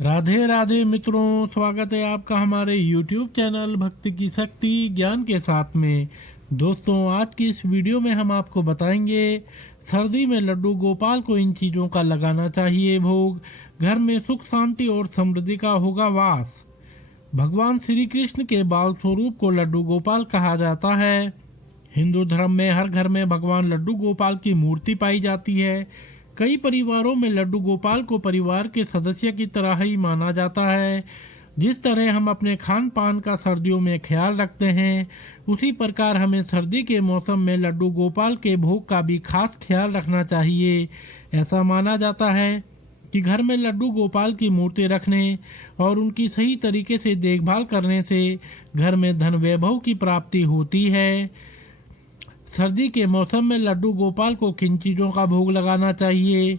राधे राधे मित्रों, स्वागत है आपका हमारे YouTube चैनल भक्ति की शक्ति ज्ञान के साथ में। दोस्तों, आज की इस वीडियो में हम आपको बताएंगे सर्दी में लड्डू गोपाल को इन चीज़ों का लगाना चाहिए भोग। घर में सुख शांति और समृद्धि का होगा वास। भगवान श्री कृष्ण के बाल स्वरूप को लड्डू गोपाल कहा जाता है। हिंदू धर्म में हर घर में भगवान लड्डू गोपाल की मूर्ति पाई जाती है। कई परिवारों में लड्डू गोपाल को परिवार के सदस्य की तरह ही माना जाता है। जिस तरह हम अपने खान पान का सर्दियों में ख्याल रखते हैं, उसी प्रकार हमें सर्दी के मौसम में लड्डू गोपाल के भोग का भी खास ख्याल रखना चाहिए। ऐसा माना जाता है कि घर में लड्डू गोपाल की मूर्ति रखने और उनकी सही तरीके से देखभाल करने से घर में धन वैभव की प्राप्ति होती है। सर्दी के मौसम में लड्डू गोपाल को किन चीज़ों का भोग लगाना चाहिए?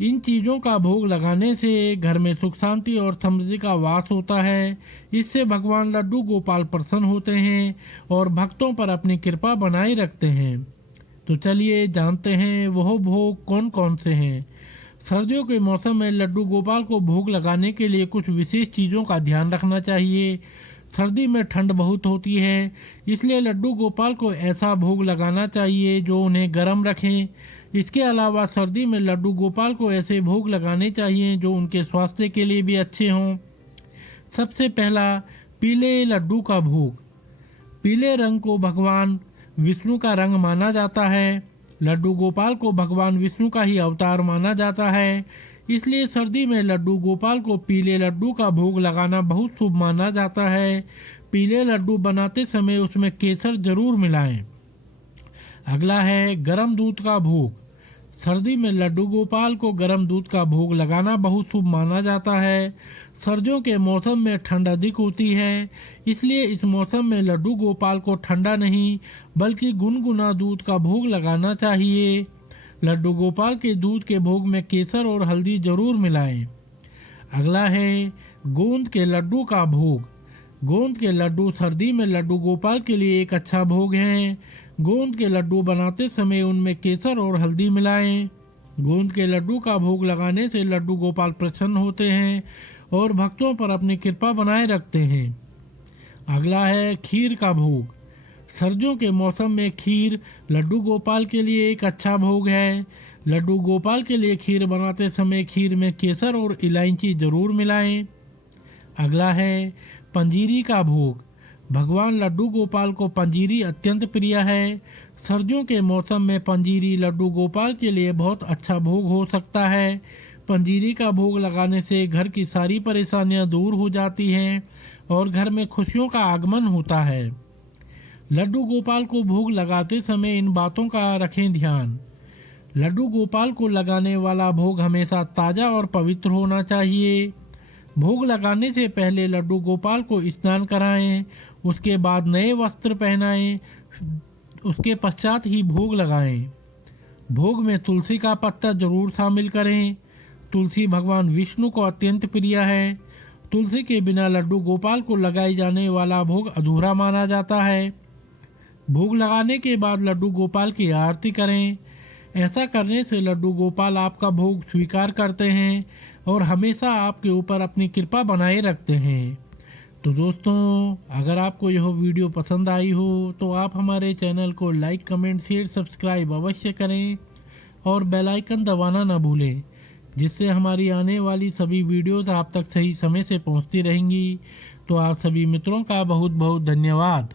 इन चीज़ों का भोग लगाने से घर में सुख शांति और समृद्धि का वास होता है। इससे भगवान लड्डू गोपाल प्रसन्न होते हैं और भक्तों पर अपनी कृपा बनाए रखते हैं। तो चलिए जानते हैं वह भोग कौन कौन से हैं। सर्दियों के मौसम में लड्डू गोपाल को भोग लगाने के लिए कुछ विशेष चीज़ों का ध्यान रखना चाहिए। सर्दी में ठंड बहुत होती है, इसलिए लड्डू गोपाल को ऐसा भोग लगाना चाहिए जो उन्हें गर्म रखें। इसके अलावा सर्दी में लड्डू गोपाल को ऐसे भोग लगाने चाहिए जो उनके स्वास्थ्य के लिए भी अच्छे हों। सबसे पहला, पीले लड्डू का भोग। पीले रंग को भगवान विष्णु का रंग माना जाता है। लड्डू गोपाल को भगवान विष्णु का ही अवतार माना जाता है, इसलिए सर्दी में लड्डू गोपाल को पीले लड्डू का भोग लगाना बहुत शुभ माना जाता है। पीले लड्डू बनाते समय उसमें केसर जरूर मिलाएं। अगला है गर्म दूध का भोग। सर्दी में लड्डू गोपाल को गर्म दूध का भोग लगाना बहुत शुभ माना जाता है। सर्दियों के मौसम में ठंड अधिक होती है, इसलिए इस मौसम में लड्डू गोपाल को ठंडा नहीं बल्कि गुनगुना दूध का भोग लगाना चाहिए। लड्डू गोपाल के दूध के भोग में केसर और हल्दी जरूर मिलाएं। अगला है गोंद के लड्डू का भोग। गोंद के लड्डू सर्दी में लड्डू गोपाल के लिए एक अच्छा भोग है। गोंद के लड्डू बनाते समय उनमें केसर और हल्दी मिलाएं। गोंद के लड्डू का भोग लगाने से लड्डू गोपाल प्रसन्न होते हैं और भक्तों पर अपनी कृपा बनाए रखते हैं। अगला है खीर का भोग। सर्दियों के मौसम में खीर लड्डू गोपाल के लिए एक अच्छा भोग है। लड्डू गोपाल के लिए खीर बनाते समय खीर में केसर और इलायची जरूर मिलाएं। अगला है पंजीरी का भोग। भगवान लड्डू गोपाल को पंजीरी अत्यंत प्रिय है। सर्दियों के मौसम में पंजीरी लड्डू गोपाल के लिए बहुत अच्छा भोग हो सकता है। पंजीरी का भोग लगाने से घर की सारी परेशानियां दूर हो जाती हैं और घर में खुशियों का आगमन होता है। लड्डू गोपाल को भोग लगाते समय इन बातों का रखें ध्यान। लड्डू गोपाल को लगाने वाला भोग हमेशा ताज़ा और पवित्र होना चाहिए। भोग लगाने से पहले लड्डू गोपाल को स्नान कराएं, उसके बाद नए वस्त्र पहनाएं, उसके पश्चात ही भोग लगाएं। भोग में तुलसी का पत्ता जरूर शामिल करें। तुलसी भगवान विष्णु को अत्यंत प्रिय है। तुलसी के बिना लड्डू गोपाल को लगाए जाने वाला भोग अधूरा माना जाता है। भोग लगाने के बाद लड्डू गोपाल की आरती करें। ऐसा करने से लड्डू गोपाल आपका भोग स्वीकार करते हैं और हमेशा आपके ऊपर अपनी कृपा बनाए रखते हैं। तो दोस्तों, अगर आपको यह वीडियो पसंद आई हो तो आप हमारे चैनल को लाइक, कमेंट, शेयर, सब्सक्राइब अवश्य करें और बेल आइकन दबाना न भूलें, जिससे हमारी आने वाली सभी वीडियोस आप तक सही समय से पहुंचती रहेंगी। तो आप सभी मित्रों का बहुत बहुत धन्यवाद।